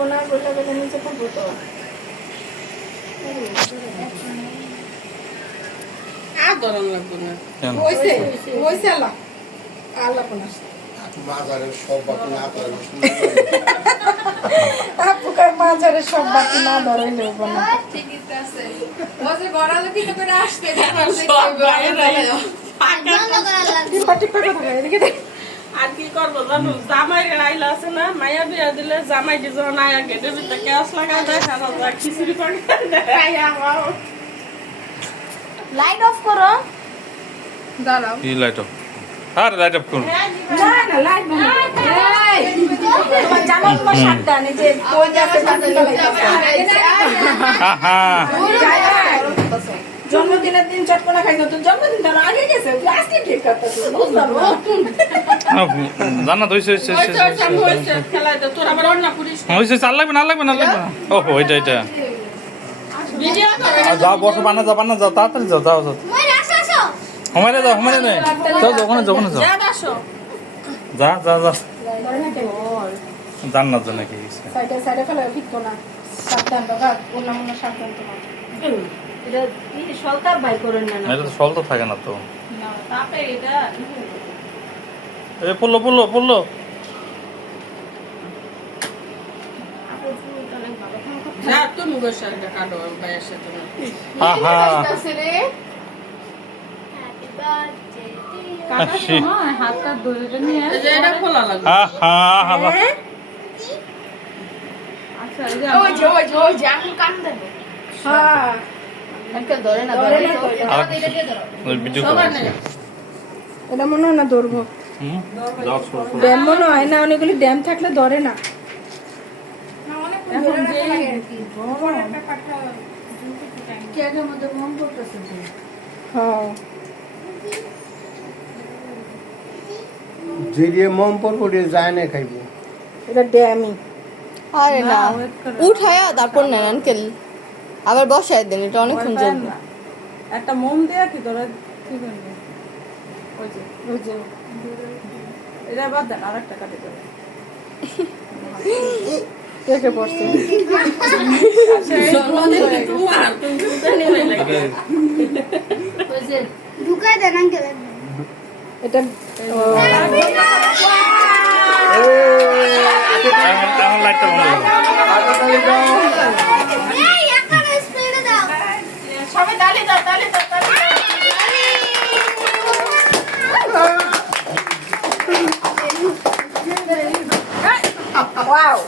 যাবো না, গোটা গোটা নিচে পড়বো তো। আর গরম লাগবে না। হইছে হইছে আল্লাহ আল্লাহ কোন মাজারের সব বাকি না ধরে আপুকার মাঝারে সব বাকি না ধরাই লইব না। ঠিকই আছে ও যে গড়ালে দিকে করে আসবে সব বাইরে টিপা কথা এদিকে দেখ। আর কি করবো জানো, জামাই আইলা আছে না, মায়া বিয়া দিলে জামাই দি যখন আয়া গেটের ভিতরে গ্যাস লাগা দেয়, সারা যায় খিচুড়ি করে আয়া খাও। লাইট অফ করো। দাঁড়াও কি লাইট অফ? আরে লাইট অফ করুন। না না লাইট না। এই তোমার জামা তোমার সাবধান, এই যে কই যাচ্ছে বাতি জ্বালাইছে। আহা জন্মদিনের দিন চটপটা খাইছো, তো জন্মদিন তার আগে গেছে, আজকে ঠিক করতেছে বুঝলাম না। জান্নাত হইছে হইছে হইছে, হইছে, আমি হইছে, খেলাই দে, তোর আবার অন্য পুলিশ হইছে। চাল লাগবে না লাগবে না লাগবে না। ওহো এটা এটা ভিডিও করে। যাও বসো, বানা যাও তাড়াতাড়ি যাও যাও যাও। হমারে যাও হমারে নেই যাও যাও ওখানে যাও ওখানে যাও। যা বাসো। যা যা যা। ধরে না কেন? জান্নাত জানে কি হইছে। সাইডে সাইডে ফেলে ফিরতো না। সাবধান বাবা, ওনা মোনা সাবধান তোমার। এটা কি সলতা বাই করেন না। এটা তো সল তো থাকে না তো। না, তাপে এটা এ পড়লো যা তুমি বসে আর কাটো বাইয়ের সাথে না। আহা আছে রে কাটার সময় হাতটা ধরে নিয়ে এই যে এটা খোলা লাগবে। আহা আহা আচ্ছা এই যে ওই যে আঙুল কান দেবো হ্যাঁ একটা ধরে না ধরে না তো। আর ওই ভিডিও সবার করো। নেই। এটা মনে হয় না ধরবো। হুম যাও শুরু করো। ড্যাম মনে হয় না, অনেকগুলি ড্যাম থাকলে ধরে না। এখন যে কেকের মধ্যে মন করতেছে। হ্যাঁ যে দিয়ে মম পড়বো দিয়ে যায় না খাইবো। এটা ড্যামই। আরে না উঠায়া তারপর নেন আঙ্কেল আবার বসায় দেন, এটা অনেকক্ষণ চলবে। একটা মোম দেয়া কি তোরা ঠিক করবে ওই যে ওই যে এটা বাদ দেন, আরেকটা কাটে দেবে। কেকে পড়ছে। তোমার তুমি জানি না লাগে। ঢুকাই দেন আঙ্কেল এটা এখন লাইটটা বন্ধ করো। এই একটা স্প্রে দাও সবাই তালি দাও তালি দাও তালি দাও। ওয়াও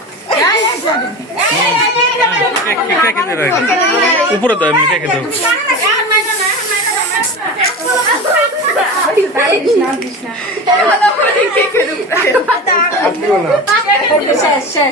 কেকে দে উপরে দাও এমনি কেকে দাও। আপনিও না শেষ শেষ